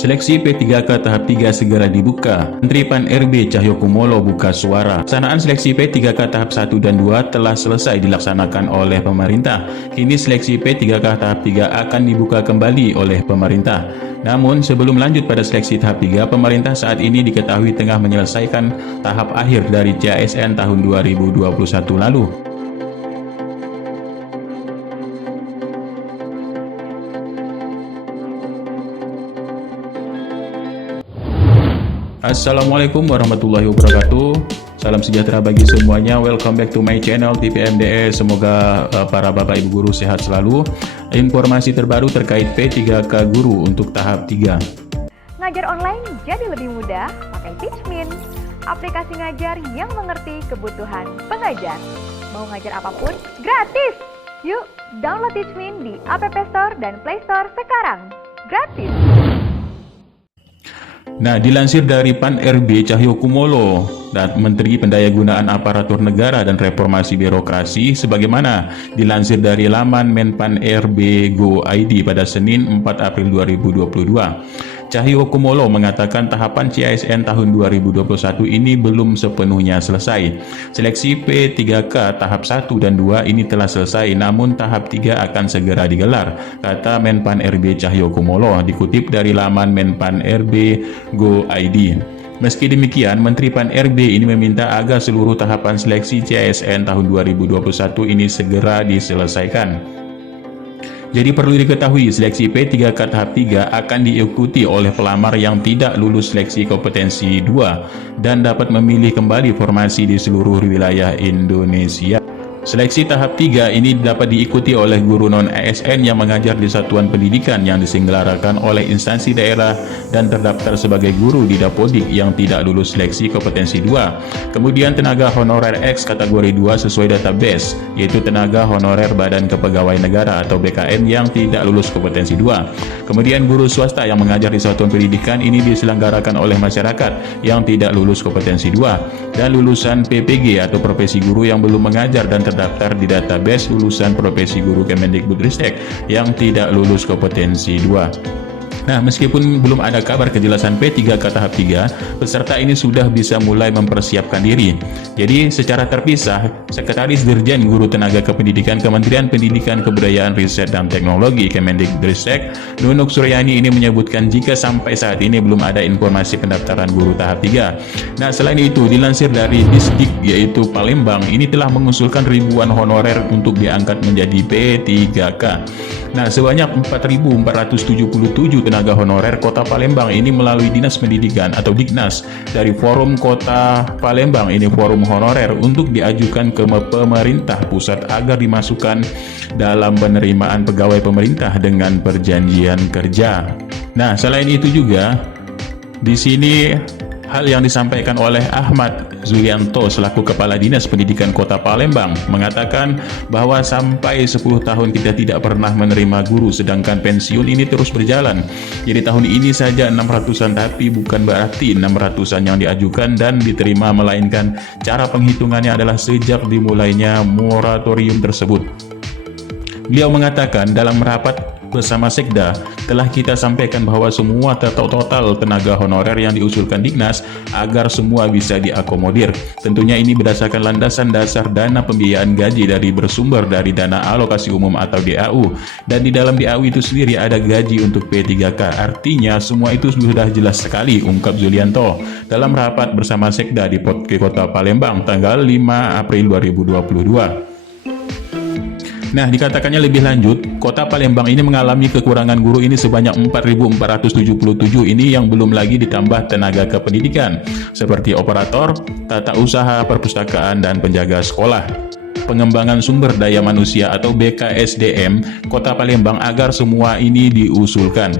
Seleksi P3K tahap 3 segera dibuka. Menteri Pan-RB Cahyokumolo buka suara. Pelaksanaan seleksi P3K tahap 1 dan 2 telah selesai dilaksanakan oleh pemerintah. Kini seleksi P3K tahap 3 akan dibuka kembali oleh pemerintah. Namun sebelum lanjut pada seleksi tahap 3, pemerintah saat ini diketahui tengah menyelesaikan tahap akhir dari CASN tahun 2021 lalu. Assalamualaikum warahmatullahi wabarakatuh. Salam sejahtera bagi semuanya. Welcome back to my channel TPMDS. Semoga para bapak ibu guru sehat selalu. Informasi terbaru terkait P3K guru untuk tahap 3. Ngajar online jadi lebih mudah pakai Teachmin. Aplikasi ngajar yang mengerti kebutuhan pengajar. Mau ngajar apapun gratis. Yuk, download Teachmin di App Store dan Play Store sekarang. Gratis. Nah, dilansir dari Pan-RB Cahyokumolo dan Menteri Pendayagunaan Aparatur Negara dan Reformasi Birokrasi, sebagaimana dilansir dari laman Menpan-RB Go ID pada Senin 4 April 2022. Cahyokumolo mengatakan tahapan CASN tahun 2021 ini belum sepenuhnya selesai. Seleksi P3K tahap 1 dan 2 ini telah selesai, namun tahap 3 akan segera digelar, kata Menpan-RB Cahyokumolo, dikutip dari laman Menpan-RB Go ID. Meski demikian, Menteri Pan-RB ini meminta agar seluruh tahapan seleksi CASN tahun 2021 ini segera diselesaikan. Jadi perlu diketahui, seleksi P3K tahap 3 akan diikuti oleh pelamar yang tidak lulus seleksi kompetensi 2 dan dapat memilih kembali formasi di seluruh wilayah Indonesia. Seleksi tahap 3 ini dapat diikuti oleh guru non-ASN yang mengajar di satuan pendidikan yang diselenggarakan oleh instansi daerah dan terdaftar sebagai guru di Dapodik yang tidak lulus seleksi kompetensi 2. Kemudian tenaga honorer X kategori 2 sesuai database, yaitu tenaga honorer Badan Kepegawaian Negara atau BKN yang tidak lulus kompetensi 2. Kemudian guru swasta yang mengajar di satuan pendidikan ini diselenggarakan oleh masyarakat yang tidak lulus kompetensi 2. Dan lulusan PPG atau profesi guru yang belum mengajar dan terdaftar di database lulusan profesi guru Kemendikbudristek yang tidak lulus kompetensi 2. Nah, meskipun belum ada kabar kejelasan P3K tahap 3, peserta ini sudah bisa mulai mempersiapkan diri. Jadi, secara terpisah, Sekretaris Dirjen Guru Tenaga Kependidikan Kementerian Pendidikan Kebudayaan Riset dan Teknologi Kemendikbudristek, Nunuk Suryani ini menyebutkan jika sampai saat ini belum ada informasi pendaftaran guru tahap 3. Nah, selain itu, dilansir dari Disdik yaitu Palembang, ini telah mengusulkan ribuan honorer untuk diangkat menjadi P3K. Nah, sebanyak 4.477 tenaga honorer Kota Palembang ini melalui Dinas Pendidikan atau Diknas dari Forum Kota Palembang ini forum honorer untuk diajukan ke pemerintah pusat agar dimasukkan dalam penerimaan pegawai pemerintah dengan perjanjian kerja. Nah, selain itu juga di sini hal yang disampaikan oleh Ahmad Zulianto selaku Kepala Dinas Pendidikan Kota Palembang mengatakan bahwa sampai 10 tahun kita tidak pernah menerima guru, sedangkan pensiun ini terus berjalan. Jadi tahun ini saja 600-an, tapi bukan berarti 600-an yang diajukan dan diterima, melainkan cara penghitungannya adalah sejak dimulainya moratorium tersebut. Beliau mengatakan dalam rapat bersama Sekda telah kita sampaikan bahwa semua total tenaga honorer yang diusulkan Diknas agar semua bisa diakomodir. Tentunya ini berdasarkan landasan dasar dana pembiayaan gaji dari bersumber dari dana alokasi umum atau DAU, dan di dalam DAU itu sendiri ada gaji untuk P3K. Artinya semua itu sudah jelas sekali, ungkap Zulianto dalam rapat bersama Sekda di Kota Palembang tanggal 5 April 2022. Nah, dikatakannya lebih lanjut, Kota Palembang ini mengalami kekurangan guru ini sebanyak 4.477 ini yang belum lagi ditambah tenaga kependidikan seperti operator, tata usaha perpustakaan, dan penjaga sekolah. Pengembangan sumber daya manusia atau BKSDM Kota Palembang agar semua ini diusulkan.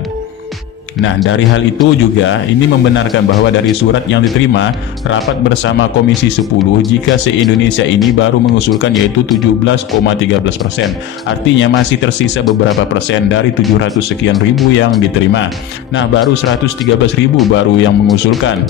Nah, dari hal itu juga ini membenarkan bahwa dari surat yang diterima rapat bersama Komisi 10 jika se-Indonesia ini baru mengusulkan yaitu 17,13%. Artinya masih tersisa beberapa persen dari 700 sekian ribu yang diterima. Nah, baru 113.000 baru yang mengusulkan.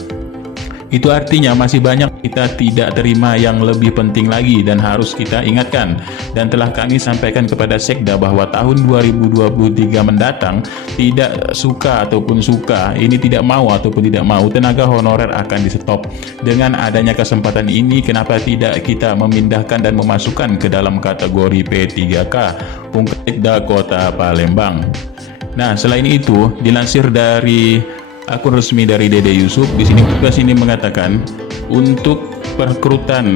Itu artinya masih banyak kita tidak terima yang lebih penting lagi dan harus kita ingatkan. Dan telah kami sampaikan kepada Sekda bahwa tahun 2023 mendatang tidak suka ataupun suka, ini tidak mau ataupun tidak mau, tenaga honorer akan di stop. Dengan adanya kesempatan ini, kenapa tidak kita memindahkan dan memasukkan ke dalam kategori P3K ungkap Sekda Kota Palembang. Nah, selain itu, dilansir dari akun resmi dari Dede Yusuf, di sini tugas ini mengatakan untuk perekrutan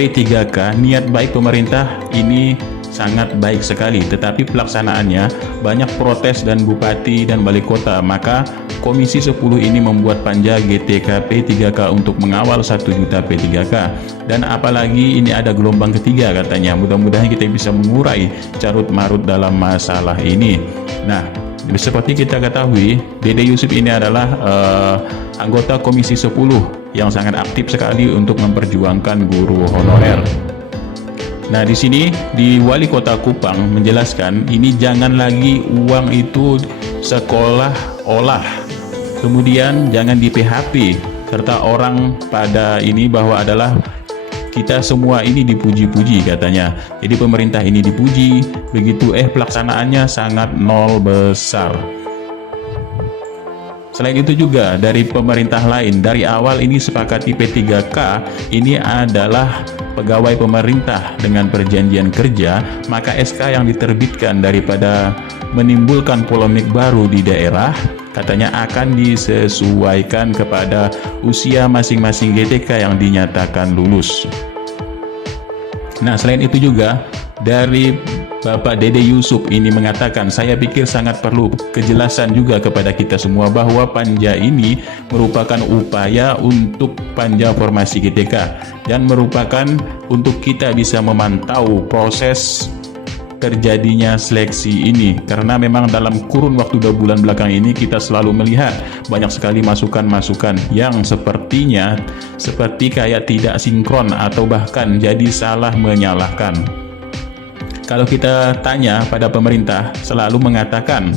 P3K niat baik pemerintah ini sangat baik sekali, tetapi pelaksanaannya banyak protes dan bupati dan wali kota. Maka Komisi 10 ini membuat panja GTK P3K untuk mengawal 1 juta P3K. Dan apalagi ini ada gelombang ketiga katanya. Mudah-mudahan kita bisa mengurai carut marut dalam masalah ini. Nah, seperti kita ketahui, Dede Yusuf ini adalah anggota Komisi 10 yang sangat aktif sekali untuk memperjuangkan guru honorer. Nah, di sini di Wali Kota Kupang menjelaskan ini jangan lagi uang itu sekolah olah, kemudian jangan di PHP, serta orang pada ini bahwa adalah kita semua ini dipuji-puji katanya. Jadi pemerintah ini dipuji, begitu pelaksanaannya sangat nol besar. Selain itu juga dari pemerintah lain, dari awal ini sepakati P3K ini adalah pegawai pemerintah dengan perjanjian kerja, maka SK yang diterbitkan daripada menimbulkan polemik baru di daerah, katanya akan disesuaikan kepada usia masing-masing GTK yang dinyatakan lulus. Nah, selain itu juga dari Bapak Dede Yusuf ini mengatakan, saya pikir sangat perlu kejelasan juga kepada kita semua bahwa panja ini merupakan upaya untuk panja formasi GTK dan merupakan untuk kita bisa memantau proses terjadinya seleksi ini, karena memang dalam kurun waktu 2 bulan belakang ini kita selalu melihat banyak sekali masukan-masukan yang sepertinya seperti kayak tidak sinkron atau bahkan jadi salah menyalahkan. Kalau kita tanya pada pemerintah, selalu mengatakan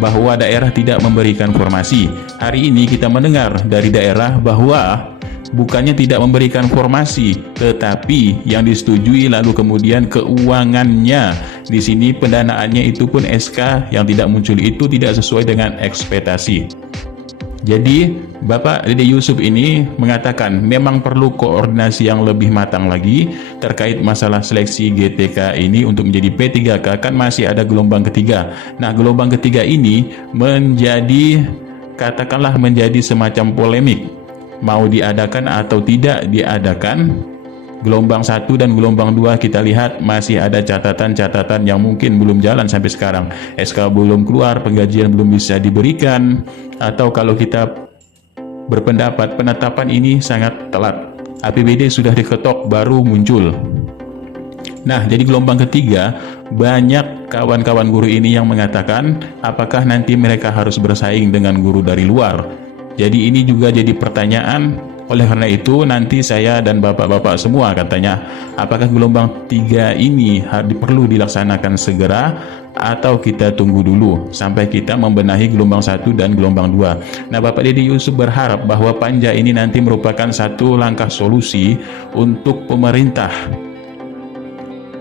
bahwa daerah tidak memberikan formasi. Hari ini kita mendengar dari daerah bahwa bukannya tidak memberikan formasi, tetapi yang disetujui lalu kemudian keuangannya di sini pendanaannya itu pun SK yang tidak muncul itu tidak sesuai dengan ekspektasi. Jadi Bapak Dede Yusuf ini mengatakan memang perlu koordinasi yang lebih matang lagi terkait masalah seleksi GTK ini untuk menjadi P3K, kan masih ada gelombang ketiga. Nah, gelombang ketiga ini menjadi katakanlah menjadi semacam polemik, mau diadakan atau tidak diadakan. Gelombang 1 dan gelombang 2 kita lihat masih ada catatan-catatan yang mungkin belum jalan sampai sekarang. SK belum keluar, penggajian belum bisa diberikan, atau kalau kita berpendapat penetapan ini sangat telat. APBD sudah diketok baru muncul. Nah, jadi gelombang ketiga banyak kawan-kawan guru ini yang mengatakan apakah nanti mereka harus bersaing dengan guru dari luar. Jadi ini juga jadi pertanyaan. Oleh karena itu nanti saya dan bapak-bapak semua katanya, apakah gelombang 3 ini perlu dilaksanakan segera atau kita tunggu dulu sampai kita membenahi gelombang 1 dan gelombang 2. Nah, Bapak Dede Yusuf berharap bahwa panja ini nanti merupakan satu langkah solusi untuk pemerintah,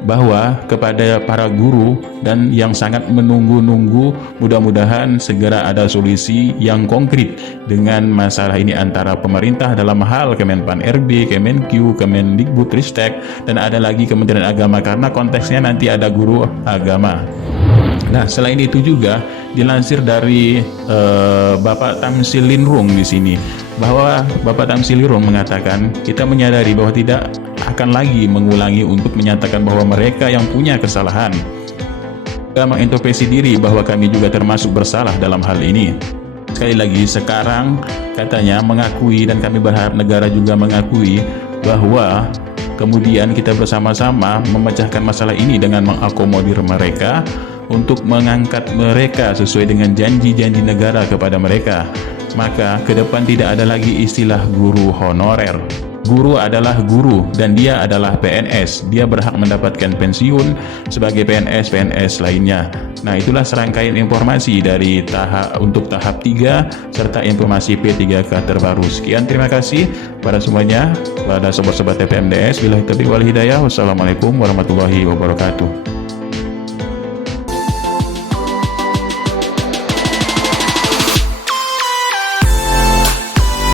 bahwa kepada para guru dan yang sangat menunggu-nunggu, mudah-mudahan segera ada solusi yang konkret dengan masalah ini antara pemerintah dalam hal Kemenpan RB, Kemenq, Kemendikbudristek, dan ada lagi Kementerian Agama karena konteksnya nanti ada guru agama. Nah, selain itu juga dilansir dari Bapak Tamsil Linrung di sini, bahwa Bapak Tamsil Linrung mengatakan kita menyadari bahwa tidak akan lagi mengulangi untuk menyatakan bahwa mereka yang punya kesalahan. Kita mengintrospeksi diri bahwa kami juga termasuk bersalah dalam hal ini. Sekali lagi, sekarang katanya mengakui dan kami berharap negara juga mengakui bahwa kemudian kita bersama-sama memecahkan masalah ini dengan mengakomodir mereka untuk mengangkat mereka sesuai dengan janji-janji negara kepada mereka. Maka ke depan tidak ada lagi istilah guru honorer. Guru adalah guru dan dia adalah PNS. Dia berhak mendapatkan pensiun sebagai PNS lainnya. Nah, itulah serangkaian informasi dari untuk tahap 3 serta informasi P3K terbaru. Sekian, terima kasih pada semuanya, pada sobat-sobat TPMDS. Billahi taufiq wal hidayah. Wassalamualaikum warahmatullahi wabarakatuh.